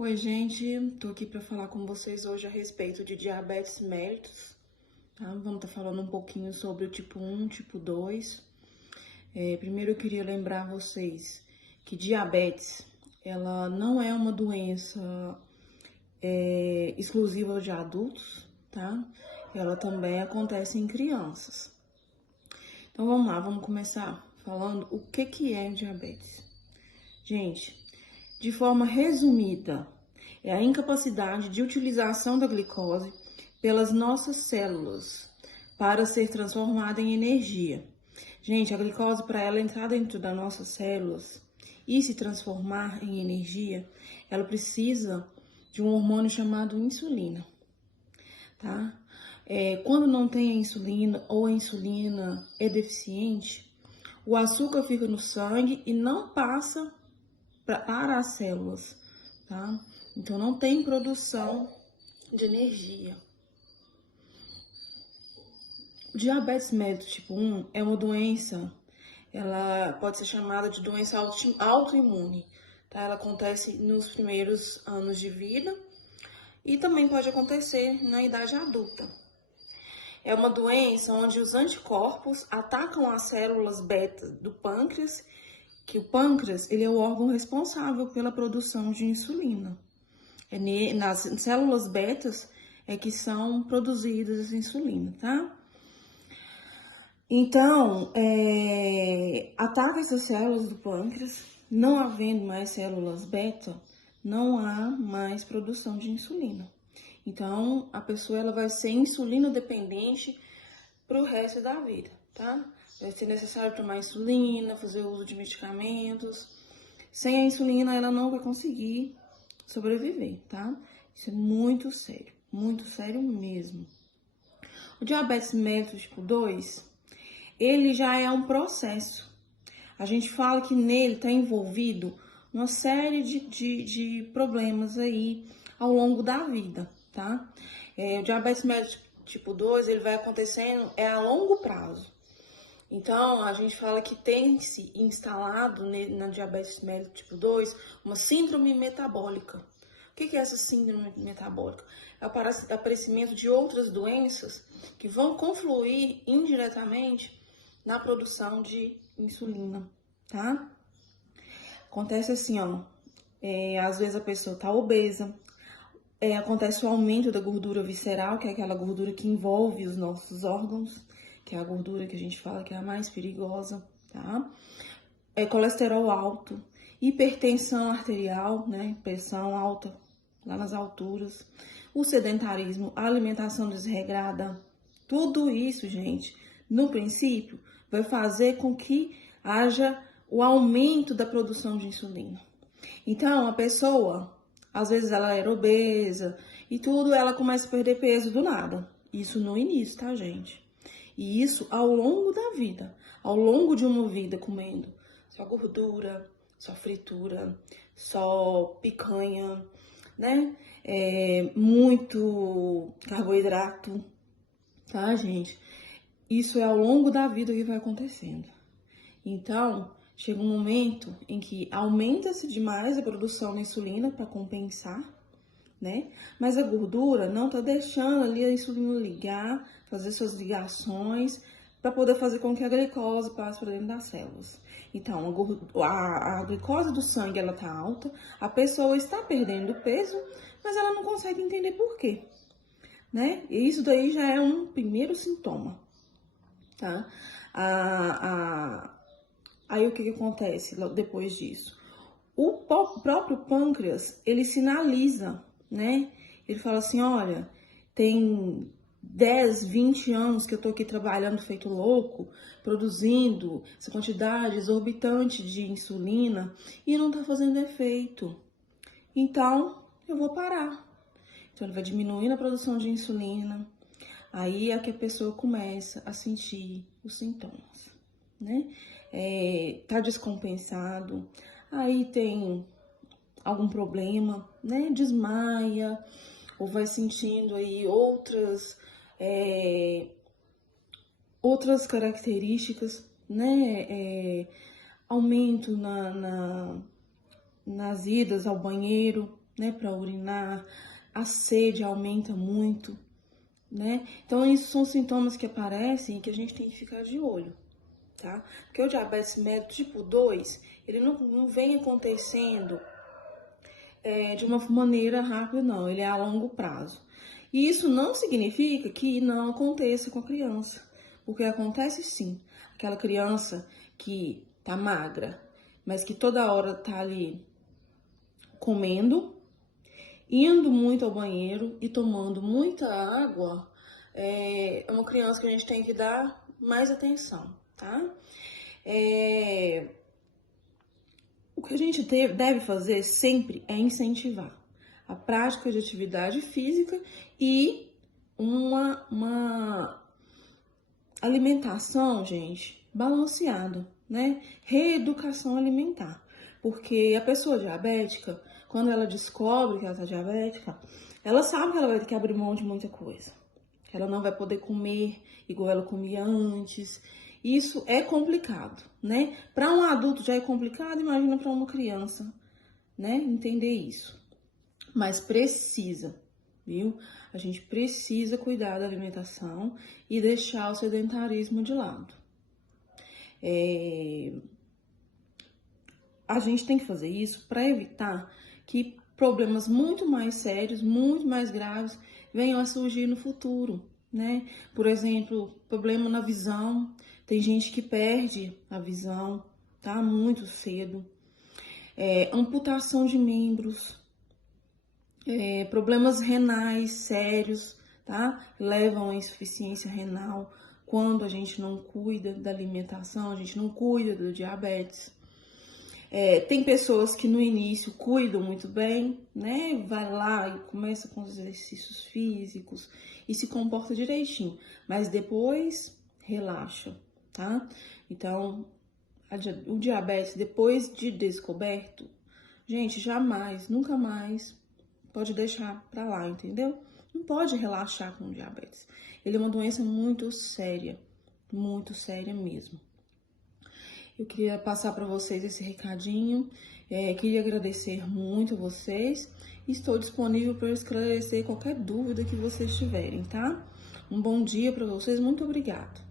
Oi, gente, tô aqui para falar com vocês hoje a respeito de diabetes mellitus, tá? Vamos estar falando um pouquinho sobre o tipo 1, tipo 2. Primeiro eu queria lembrar vocês que diabetes, ela não é uma doença exclusiva de adultos, tá? Ela também acontece em crianças. Então vamos lá, vamos começar falando o que é diabetes. Gente, de forma resumida, é a incapacidade de utilização da glicose pelas nossas células para ser transformada em energia. Gente, a glicose, para ela entrar dentro das nossas células e se transformar em energia, ela precisa de um hormônio chamado insulina, tá? Quando não tem a insulina ou a insulina é deficiente, o açúcar fica no sangue e não passa para as células, tá? Então, não tem produção de energia. O diabetes mellitus tipo 1 é uma doença, ela pode ser chamada de doença autoimune, tá? Ela acontece nos primeiros anos de vida e também pode acontecer na idade adulta. É uma doença onde os anticorpos atacam as células beta do pâncreas, que o pâncreas ele é o órgão responsável pela produção de insulina. Nas células betas é que são produzidas a insulina, tá? Então, ataca essas células do pâncreas, não havendo mais células beta, não há mais produção de insulina. Então, a pessoa ela vai ser insulino dependente para o resto da vida, tá? Vai ser necessário tomar insulina, fazer uso de medicamentos. Sem a insulina, ela não vai conseguir sobreviver, tá? Isso é muito sério mesmo. O diabetes mellitus tipo 2, ele já é um processo. A gente fala que nele está envolvido uma série de problemas aí ao longo da vida, tá? O diabetes mellitus tipo 2, ele vai acontecendo a longo prazo. Então, a gente fala que tem-se instalado na diabetes mellitus tipo 2 uma síndrome metabólica. O que é essa síndrome metabólica? É o aparecimento de outras doenças que vão confluir indiretamente na produção de insulina, tá? Acontece assim, ó, às vezes a pessoa tá obesa, acontece o aumento da gordura visceral, que é aquela gordura que envolve os nossos órgãos, que é a gordura que a gente fala que é a mais perigosa, tá? Colesterol alto, hipertensão arterial, né? Pressão alta lá nas alturas, o sedentarismo, a alimentação desregrada, tudo isso, gente, no princípio, vai fazer com que haja o aumento da produção de insulina. Então, a pessoa, às vezes ela era obesa e tudo, ela começa a perder peso do nada. Isso no início, tá, gente? E isso ao longo da vida, ao longo de uma vida comendo só gordura, só fritura, só picanha, né? Muito carboidrato, tá, gente? Isso é ao longo da vida que vai acontecendo. Então, chega um momento em que aumenta-se demais a produção de insulina para compensar, né? Mas a gordura não tá deixando ali a insulina ligar, fazer suas ligações, para poder fazer com que a glicose passe para dentro das células. Então, a glicose do sangue ela tá alta, a pessoa está perdendo peso, mas ela não consegue entender por quê, né? E isso daí já é um primeiro sintoma, tá? Aí o que acontece depois disso? O próprio pâncreas, ele sinaliza, né? Ele fala assim, olha, tem 10, 20 anos que eu tô aqui trabalhando feito louco, produzindo essa quantidade exorbitante de insulina e não tá fazendo efeito. Então, eu vou parar. Então, ele vai diminuindo a produção de insulina. Aí é que a pessoa começa a sentir os sintomas, né? Tá descompensado, aí tem algum problema, né? Desmaia, ou vai sentindo aí outras características, né? Aumento nas idas ao banheiro, né, para urinar, a sede aumenta muito, né? Então, isso são sintomas que aparecem e que a gente tem que ficar de olho, tá? Porque o diabetes mellitus tipo 2, ele não vem acontecendo de uma maneira rápida, não. Ele é a longo prazo. E isso não significa que não aconteça com a criança, porque acontece sim. Aquela criança que tá magra, mas que toda hora tá ali comendo, indo muito ao banheiro e tomando muita água, é uma criança que a gente tem que dar mais atenção, tá? O que a gente deve fazer sempre é incentivar a prática de atividade física e uma alimentação, gente, balanceada, né? Reeducação alimentar. Porque a pessoa diabética, quando ela descobre que ela está diabética, ela sabe que ela vai ter que abrir mão de muita coisa. Ela não vai poder comer igual ela comia antes. Isso é complicado, né? Para um adulto já é complicado, imagina para uma criança, né? Entender isso. Mas precisa, viu? A gente precisa cuidar da alimentação e deixar o sedentarismo de lado. A gente tem que fazer isso para evitar que problemas muito mais sérios, muito mais graves, venham a surgir no futuro, né? Por exemplo, problema na visão. Tem gente que perde a visão, tá? Muito cedo. Amputação de membros. Problemas renais sérios, tá? Levam à insuficiência renal quando a gente não cuida da alimentação, a gente não cuida do diabetes. Tem pessoas que no início cuidam muito bem, né? Vai lá e começa com os exercícios físicos e se comporta direitinho, mas depois relaxa, tá? Então, o diabetes, depois de descoberto, gente, jamais, nunca mais pode deixar pra lá, entendeu? Não pode relaxar com o diabetes. Ele é uma doença muito séria mesmo. Eu queria passar para vocês esse recadinho, queria agradecer muito a vocês. Estou disponível para esclarecer qualquer dúvida que vocês tiverem, tá? Um bom dia para vocês, muito obrigada.